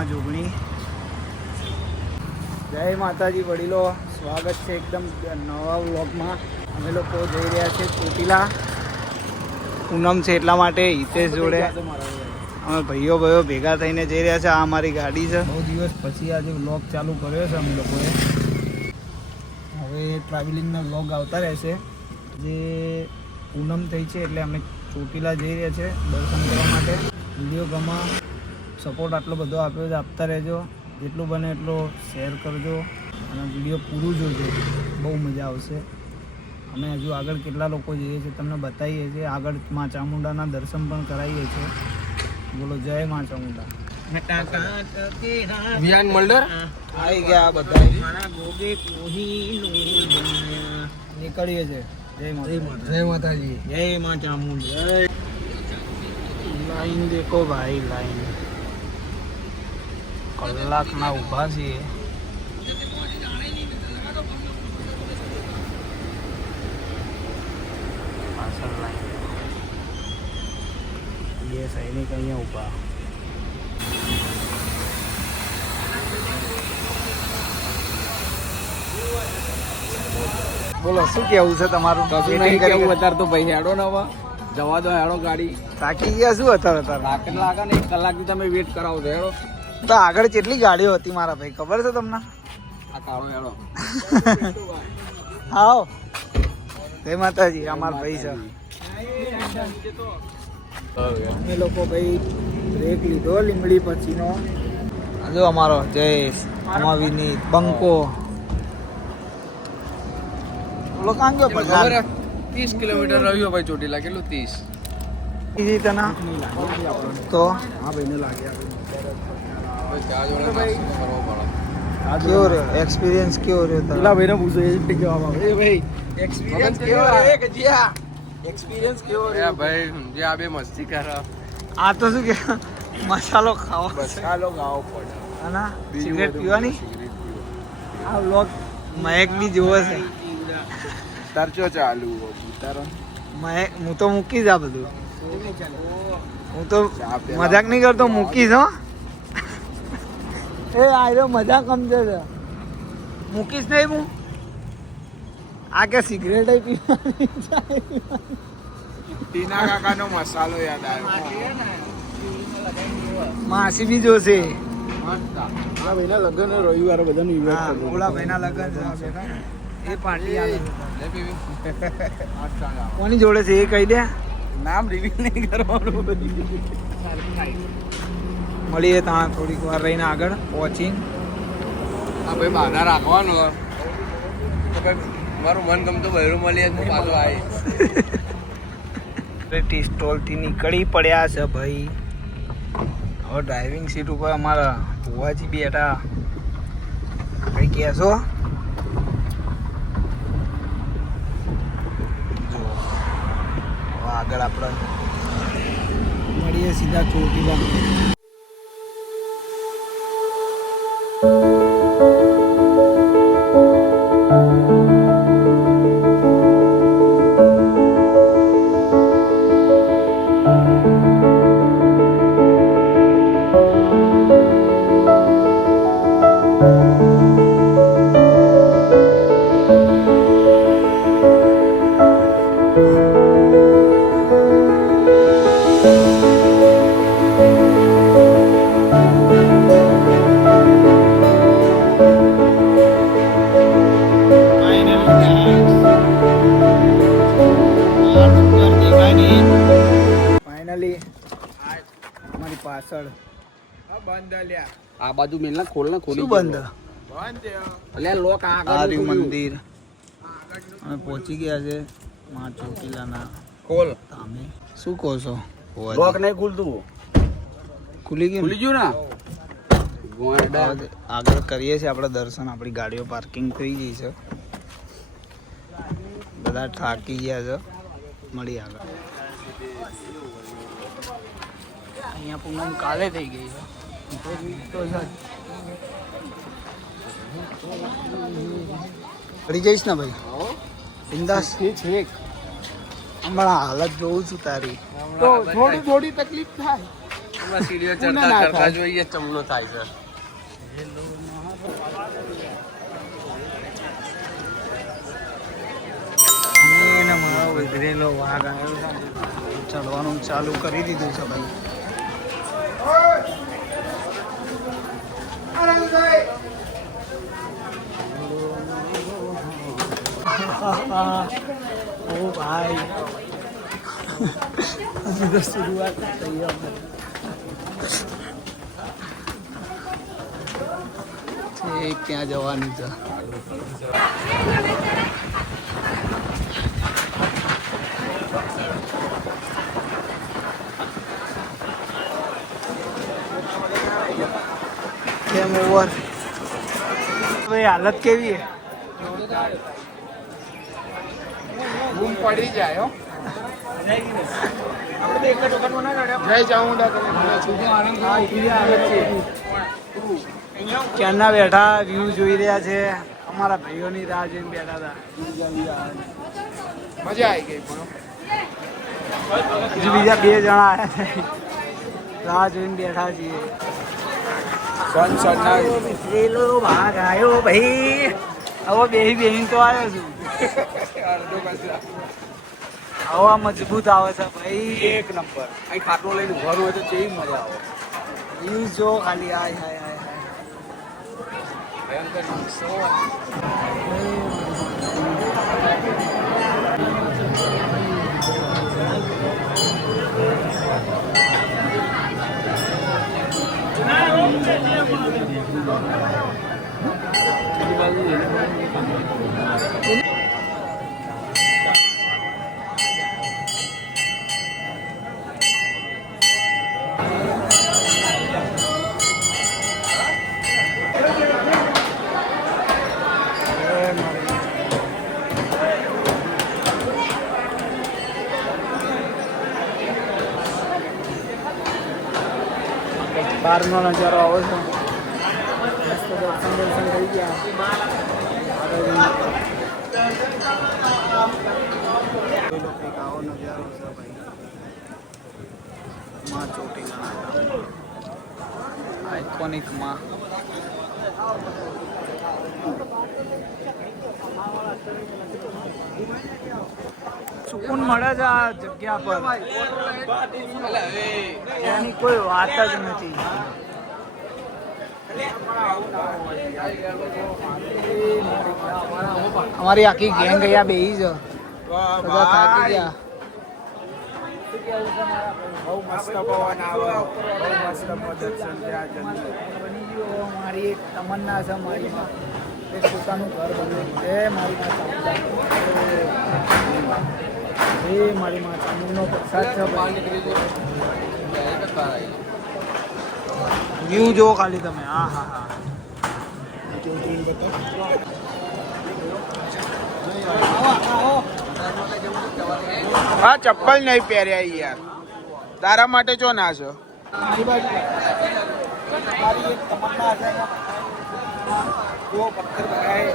માં ઓગણી જય માતાજી વડીલો, સ્વાગત છે એકદમ નવા વ્લોગમાં. અમે લોકો જઈ રહ્યા છે ચોટીલા. પૂનમ છે એટલા માટે હિતેશ જોડે. અમે ભાઈઓ ભાઈઓ ભેગા થઈને જઈ રહ્યા છે. આ અમારી ગાડી છે. બહુ દિવસ પછી આજે વ્લોગ ચાલુ કર્યો છે અમે લોકોએ. હવે ટ્રાવેલિંગના વ્લોગ આવતા રહેશે. જે પૂનમ થઈ છે એટલે અમે ચોટીલા જઈ રહ્યા છે દર્શન કરવા માટે. વીડિયો ગમા સપોર્ટ આટલો બધો આપ્યો છે આપતા રહેજો. જેટલું બને એટલો શેર કરજો અને વીડિયો પૂરું જોજો. બહુ મજા આવશે. અમે હજુ આગળ કેટલા લોકો જઈએ છીએ તમને બતાવીએ છીએ. આગળમાં ચામુંડાના દર્શન પણ કરાવીએ છીએ. બોલો જય માં ચામુંડા. વિયાન મલ્ડર? આવી ગયા બધા. નીકળીએ છે જય માતા જય માતાજી. જય માં ચામુંડા લાઈન દેખો ભાઈ લાઈન. કલાકના ઊભા છીએ. પાછળ લાઈન. બે સૈનિક અહીંયા ઊભા. બોલો શું કેવું છે તમારું? કશું નહીં કરી કેવું અત્યારે તો ભાઈ હેડો નવા જવા દો હેડો ગાડી. થાકી ગયા શું અત્યારે અત્યારે રાકેટ લાગે ને એક કલાકથી તમે વેટ કરાવો છો હેડો. તો આગળ કેટલી ગાડીઓ હતી મારા ભાઈ ખબર છે તમને? આ કાળો એળો આવો જય માતાજી અમાર ભાઈ છે. અમે લોકો ભાઈ બ્રેક લીધો લીમડી પછીનો. જો અમારો જયેશ અમા વિનીત બંકો. બોલો કાં ગયો? ત્રીસ કિલોમીટર રહ્યો ભાઈ ચોટીલા કેટલું ત્રીસ? કીધી તને તો? હા ભાઈ લાગ્યા ચા જોડે નાસ્તો કરવો પડે કેવો રહ્યો એક્સપિરિયન્સ કેવો રહ્યો તારો? ભાઈને પૂછો એ જવાબ આવે એ ભાઈ એક્સપિરિયન્સ કેવો? રે કે જીયા. એક્સપિરિયન્સ કેવો રહ્યો? ભાઈ જે આ બે મસ્તી કરો. આ તો શું કે મસાલો ખાવો મસાલો ખાવો પડે. અને સિગરેટ પીવાની? આ વ્લોગ મહેક બી જોવે છે. તરચો ચાલુ તારો મહેક હું તો મૂકીશ આ બધું. હું તો મજાક નહીં કરતો મૂકીશ હો. એ આયરો મજા કમ છે. મૂકીશ નહીં હું? આ કે સિગરેટ પીવાની પીના. ટીના કાકાનો મસાલો યાદ આવ્યો. માસી બી જોશે. આ. ભાઈના લગ્ન રવિવારે બધાનું હા ઓલા ભાઈના લગ્ન છે ને. એ પાર્ટી આવે. કોની જોડે છે એ કહી દે. નામ રિવીલ નહીં કરવાનું. મળીએ ત્યાં થોડીક વાર રહીને આગળ વોચિંગ આ ભાઈ બહાના રાખવાનો મારું મન ગમતું બહેરું મળીએ તો પાછું આવી ટી સ્ટોલથી નીકળી પડ્યા છે ભાઈ. હવે ડ્રાઇવિંગ સીટ ઉપર અમારા ભુવાજી બેઠા. કઈ કહેશો આગળ આપણે મળીએ સીધા ચોટીલા. અમારી પાછળ. આ બાજુ મેલ ના ખોલ ને ખોલી શું બંધ? અલ્યા લોક આગળ મંદિર. અમે પહોંચી ગયા છે માં ચોટીલાના ખોલ. તમે શું કહો છો? લોક નહીં ખુલતું? ખુલી ગયું ખુલી ગયું ના? આગળ કરીએ છીએ આપણે દર્શન. આપણી ગાડીઓ પાર્કિંગ થઈ ગઈ છે. બધા થાકી ગયા છે. મળી આગળ. અહીંયા પૂનમ કાલે થઈ ગઈ છે. છે જઈશ ને ભાઈ? બિંદાસ. છેક હમણાં હાલત જોઉં છું તારી. તો થોડી થોડી તકલીફ થાય. સીડીઓ ચડતા ચડતા થાય? જોઈએ ચમનો થાય છે. છે. ચડવાનું ચાલુ કરી દીધું છે ભાઈ. ઓ ભાઈ હજુ તો શરૂઆત થઈ અમે છેક ત્યાં જવાનું છે કેમ ઓવર ભાઈ હાલત કેવી છે બૂમ પડી જાય હો. જય ચામુંડા ક્યારના બેઠા વ્યૂ જોઈ રહ્યા છે? અમારા ભાઈઓની રાહ જોઈને બેઠા હતા. મજા આવી ગઈ પણ હજુ બીજા બે જણા આવ્યા છે. રાહ જોઈને બેઠા છીએ. સન સનના ભાગ આવ્યો ભાઈ. હવે બેહી બેહીને તો આવ્યો છું. અડધો કચરા હવા મજબૂત આવે છે ભાઈ. એક નંબર. અહીં ખાટલો લઈને ઘર હોય તો કેવી મજા આવે. વ્યૂ જો ખાલી આય હાય હાય હાય ભયંકર બહારનો નજારો આવે છે મસ્ત દર્શન દર્શન થઈ ગયા. આવો નજારો છે ભાઈ માં ચોટીલા આઇકોનિકમાં. સુકૂન મળે છે આ જગ્યા પર? એની કોઈ વાત જ નથી. અમારી આખી ગેંગ ગયા બે છે. બધા થાકી ગયા. બહુ મસ્ત પવન આવે. બહુ મસ્ત ત્યાં મારી એક તમન્ના છે મારી એક પોતાનું ઘર બન્યું છે મારી એ મારી માં પ્રસાદ છે વ્યૂ જો ખાલી તમે. હા હા હા. હા ચપ્પલ નહીં પહેર્યા યાર. તારા માટે જો ના છો? મારી એક તમન્ના છે. જો પથ્થર બનાવે.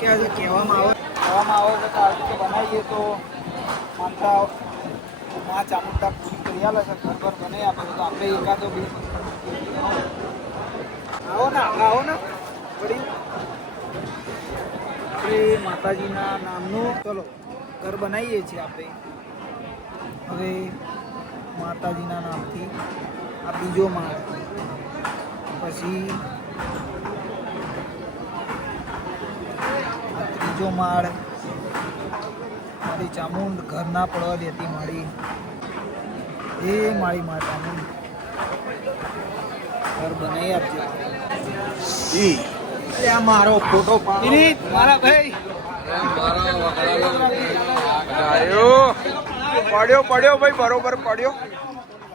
કે કહેવામાં આવે કહેવામાં આવે છે કે રીતે બનાવીએ તો માનતા મા ચામુંડા પૂરી કરી આવે છે ઘર ઘર બને આપણે તો આપણે એકાદો બે આવો ને આવો ને, વળી. એ માતાજીના નામનું, ચલો, ઘર બનાવીએ છીએ આપણે. હવે માતાજીના નામથી આ બીજો માળ. પછી ત્રીજો માળ. મારી ચામુંડ ઘરના પડવા દેતી મારી એ મારી મા ચામુંડ. ઘર બનાવી આપજે. આ મારો ફોટો વિનીત મારા ભાઈ. પડ્યો પડ્યો ભાઈ બરોબર પડ્યો.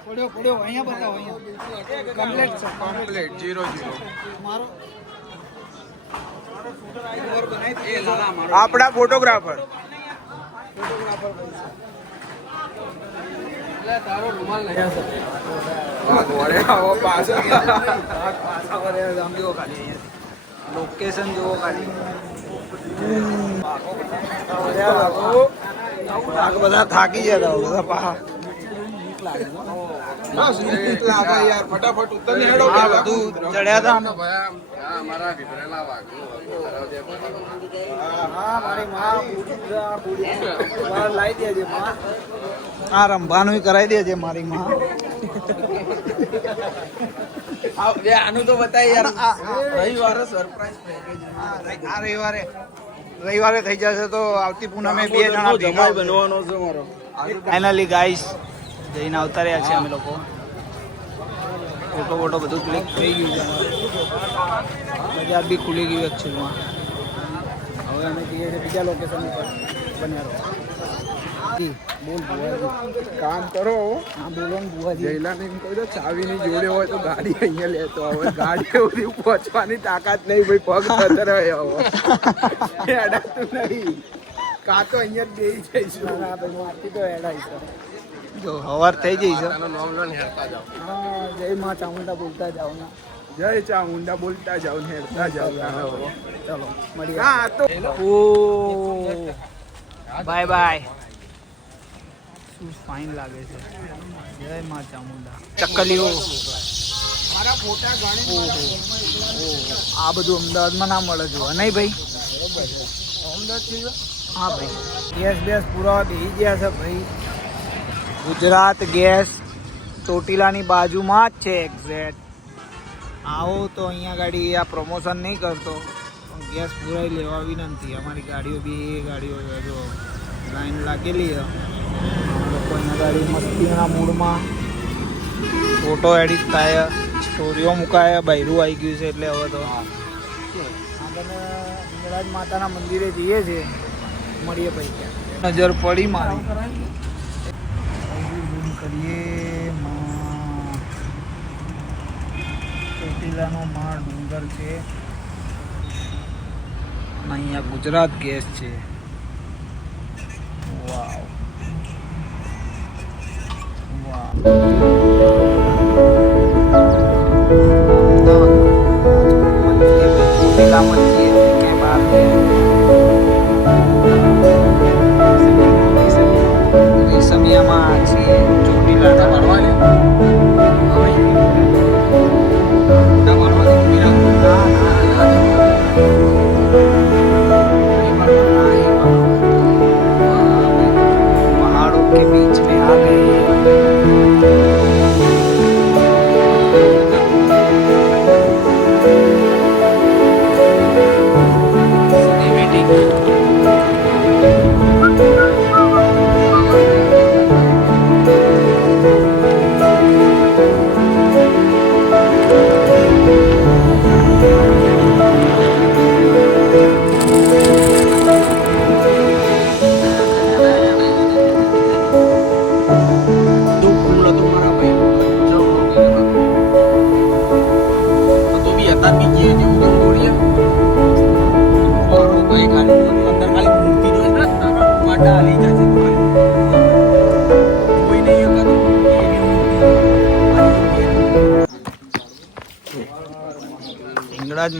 પડ્યો પડ્યો. અહીંયા બતાવો અહીંયા. કમ્પ્લેટ છે. કમ્પ્લેટ જીરો જીરો મારો આપણા ફોટોગ્રાફર. લોકેશન જોવો ખાલી. બધા થાકી જતા બધા લાગે છે. લાગે યાર ફટાફટ ઉત્તર ને હેડો આ બધું ચડ્યા હતા? હા મારી માં પૂછું છે, આ પૂરી. બહાર દેજે માં. આ રંભાનું કરાવી દેજે મારી માં. બે આનું તો બતાય યાર. રવિવારે સરપ્રાઈઝ પેકેજ આ આ રવિવારે રવિવારે થઈ જશે તો આવતી પૂનમે બે જણા ભેગા બનવાનો છે મારો. ફાઇનલી ગાઈસ જઈને આવતા રહ્યા છે અમે લોકો. ફોટો ફોટો બધું ક્લિક થઈ ગયું છે. બજાર બી ખુલી ગયું એકચ્યુઅલમાં હવે અમે જઈએ છીએ બીજા લોકેશન ઉપર બન્યા બોલ બુવાજી કામ કરો. હા બોલો ને બુવાજી જયલાને એમ કહી દો ચાવીની જોડે હોય તો ગાડી અહીંયા લેતો આવે. ગાડી સુધી પહોંચવાની તાકાત નહીં ભાઈ પગ હવે અડાતું નહીં. કાં તો અહીંયા જ બેસી જઈશું. ના, તો. જો હવાર થઈ જઈ છે. જય માં ચામુંડા બોલતા જાઓ ને. જય ચામુંડા બોલતા જાઓ ને હેડતા જાઓ. ચલો મળીએ. હા તો ઓ બાય બાય. શું ફાઇન લાગે છે? જય મા ચામુંડા. ચક્કલીઓ. આ બધું અમદાવાદમાં ના મળે જોવા નહીં ભાઈ? અમદાવાદ હા ભાઈ. ગેસ બેસ પૂરા બેસી ગયા છે ભાઈ. ગુજરાત ગેસ ચોટીલાની બાજુમાં જ છે એક્ઝેક્ટ આવો તો અહીંયા ગાડી આ પ્રમોશન નહીં કરતો. પણ ગેસ પૂરાઈ લેવાવી નથી અમારી ગાડીઓ બી એ ગાડીઓ જો લાઈન લાગેલી છે. લોકો અહીંયા ગાડી મસ્તીના મૂડમાં ફોટો એડિટ થાય સ્ટોરીઓ મુકાય બૈરું આવી ગયું છે એટલે હવે તો. આપણે હિંગળાજ માતાના મંદિરે જઈએ છીએ. મળીએ ભાઈ નજર પડી મારી zoom કરીએ માં ચોટીલાનો માં ડુંગર છે. અહીંયા ગુજરાત ગેસ છે. વાવ. વાવ.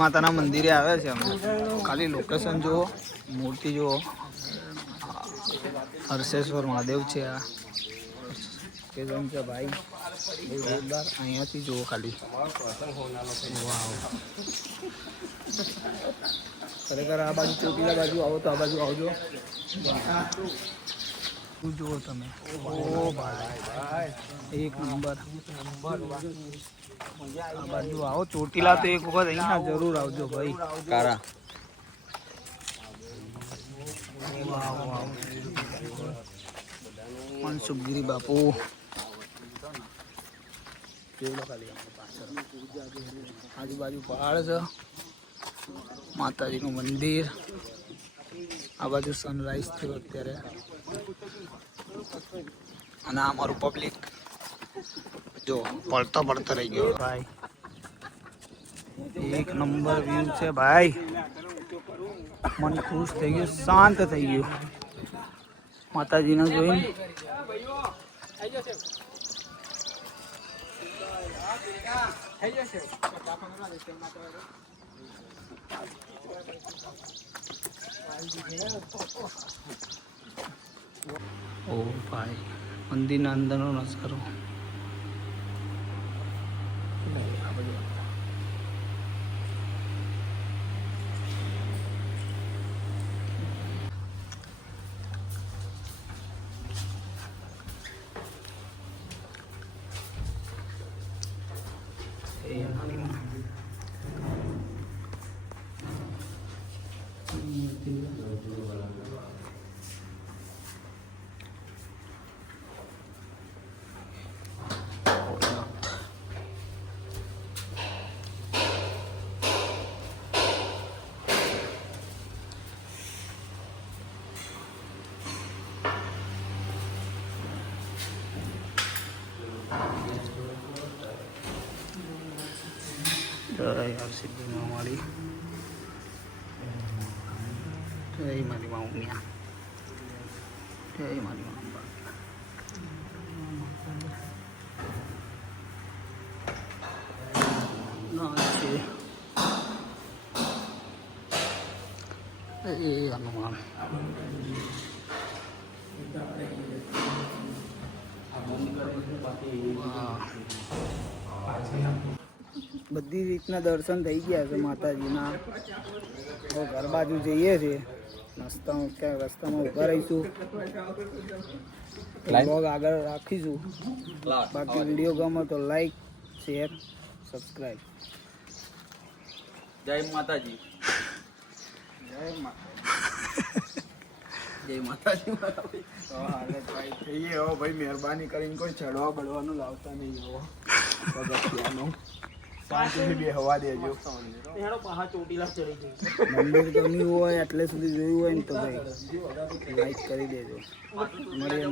માતાના મંદિરે આવ્યા છે અમે ખાલી લોકેશન જુઓ, મૂર્તિ જુઓ. હર્ષેશ્વર મહાદેવ છે આ. છે ભાઈ, બહુ જોરદાર. અહીંયાથી જુઓ ખાલી. ખરેખર આ બાજુ ચોટીલા બાજુ આવો તો આ બાજુ આવજો. જુઓ તમે. ઓ ભાઈ એક નંબર. આ બાજુ આવો ચોટીલા તો એક વખત અહીંયા જરૂર આવજો ભાઈ. કારા. મનસુખગીરી બાપુ. આજુબાજુ પહાડ છે. માતાજીનું મંદિર. આ બાજુ સનરાઈઝ થયો અત્યારે. અને આ અમારું પબ્લિક જો પડતો પડતો રહી ગયો. ભાઈ. એક નંબર વ્યૂ છે ભાઈ. મન ખુશ થઈ ગયું શાંત થઈ ગયું. માતાજીને જોઈને. ઓ ભાઈ મંદિરના અંદરનો નજારો. એ અમારી માં. જય હરસિદ્ધિ માં મારી જય મારી માં ઉમિયા જય મારી માં અંબા ના છે એ હનુમાન વાહ. બધી રીતના દર્શન થઈ ગયા છે માતાજીના. તો ઘર બાજુ જઈએ છીએ. રસ્તામાં ક્યાં રસ્તામાં ઊભા રહીશું. બ્લોગ આગળ રાખીશું. બાકી વીડિયો ગમે તો લાઈક શેર સબસ્ક્રાઈબ જય માતાજી. જય માતા જય માતાજી થઈએ હો ભાઈ મહેરબાની કરીને કોઈ ચડવા બળવાનું લાવતા નહીં હો. પગથિયાનું. શાંતિથી બે હવા દેજો. મંદિર ગમ્યું હોય એટલે સુધી જોયું હોય ને તો ભાઈ લાઈક કરી દેજો. મળીએ.